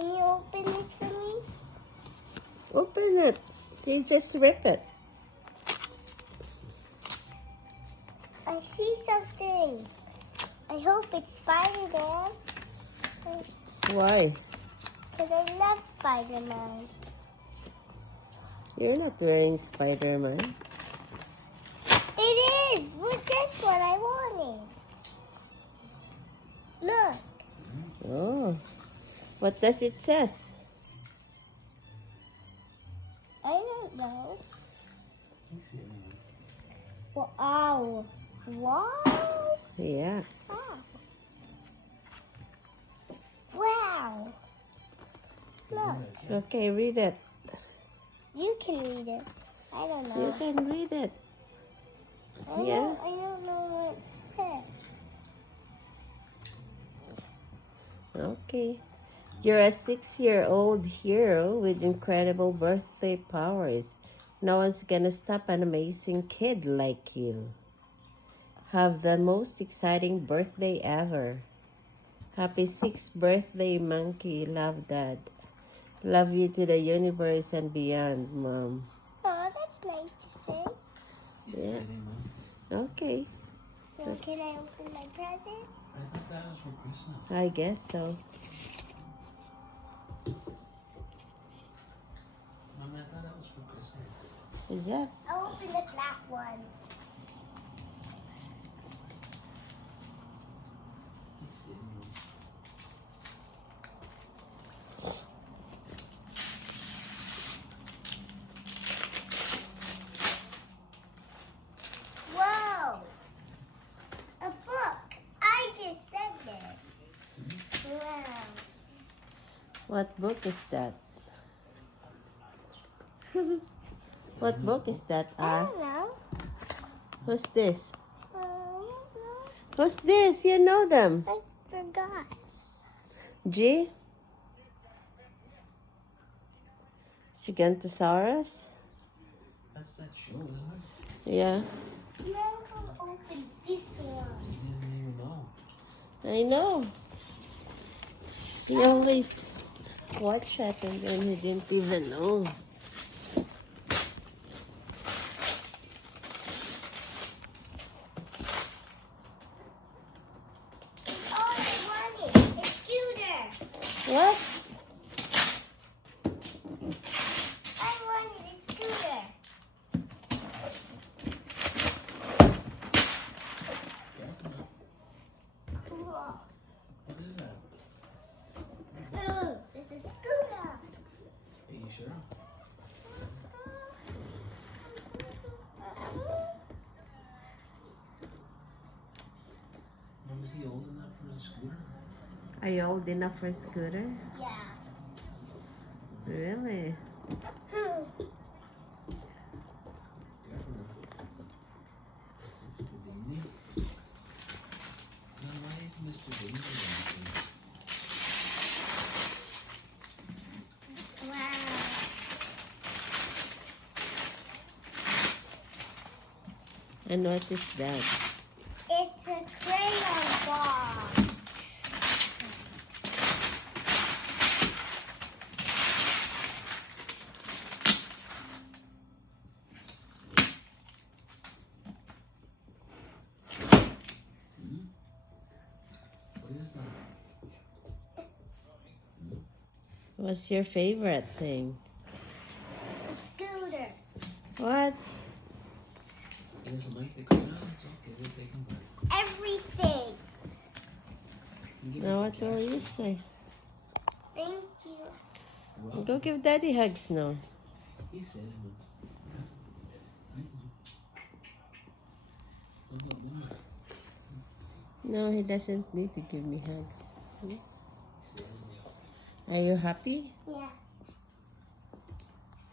Can you open this for me? Open it. See, just rip it. I see something. I hope it's Spider-Man. Why? Because I love Spider-Man. You're not wearing Spider-Man. It is! Look, that's what I wanted. Look. Oh. What does it says? I don't know. Wow. Wow. Yeah. Wow. Wow. Look. Okay, read it. You can read it. I don't know. You can read it. Yeah. I don't know what it says. Okay. You're a 6-year-old hero with incredible birthday powers. No one's gonna stop an amazing kid like you. Have the most exciting birthday ever. Happy 6th birthday, Monkey. Love, Dad. Love you to the universe and beyond, Mom. Oh, that's nice to say. Yeah. Okay. So can I open my present? I thought that was for Christmas. I guess so. Mom, I thought that was for Christmas. Is that? I'll open the black one. Let's see, Mom. Whoa! A book. I just said that. Wow. What book is that? What book is that, I don't know. Who's this? I don't know. Who's this? You know them. I forgot. G? Gigantosaurus? That's that show, isn't it? Yeah. Now I'll open this one. He doesn't even know. I know. He always watch it and then he didn't even know. All I wanted is scooter. What? I wanted a scooter. Cool. What is that? Ooh, this is scooter. Are you sure? Mom, is he old enough for a scooter? Are you old enough for a scooter? Yeah. Really? Careful. Mr. Dingley. Now, why is Mr. Dingley laughing? Wow. And what is that? It's a crayon box. What is that? What's your favorite thing? A scooter. What? He doesn't like the crayons? Okay, we'll take him back. Everything. You give Now it what to will Jackson. you say? Thank you. You're welcome. Go give Daddy hugs now. He said it was. What about Mama? No, he doesn't need to give me hugs. He said it was. Are you happy? Yeah.